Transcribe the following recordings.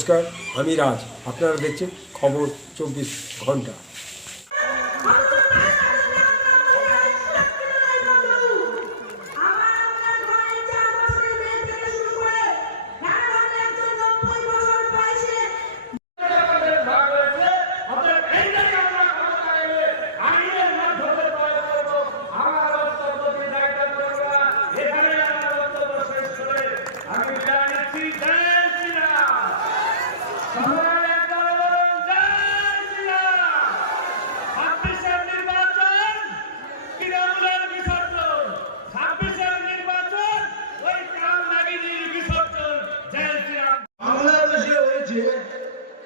নমস্কার, আমি রাজ। আপনারা দেখছেন খবর 24 ঘন্টা।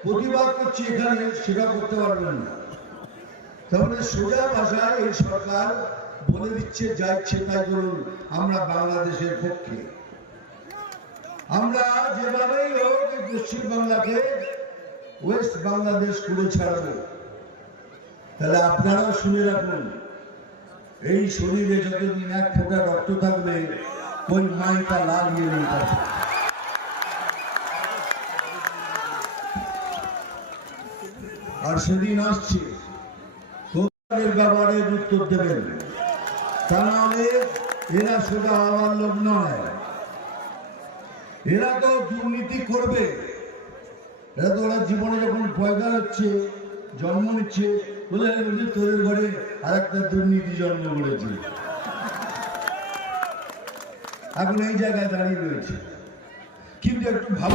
প্রতিবাদ করছি, এখানে সেটা করতে পারবেন না। তাহলে সোজা ভাষায় এই সরকার বলে দিচ্ছে যা ইচ্ছে তাই করুন, আমরা বাংলাদেশের পক্ষে। আমরা যেভাবেই হোক পশ্চিম বাংলাকে ওয়েস্ট বাংলাদেশ করে ছাড়বো। তাহলে আপনারাও শুনে রাখুন, এই শরীরে যতদিন এক ফোঁটা রক্ত থাকবে ওই মাইটা লাল নিয়ে থাকবে। আর সেদিন আসছে ব্যাপারের উত্তর দেবেন, তা নাহলে এরা সোজা হওয়ার লোক নয়। এরা তো দুর্নীতি করবে। এরা তো ওরা জীবনে যখন পয়দা হচ্ছে, জন্ম নিচ্ছে, বলে তোদের ঘরে আর একটা দুর্নীতি জন্ম করেছে, এখন এই জায়গায় দাঁড়িয়ে রয়েছে। কিন্তু একটু ভালো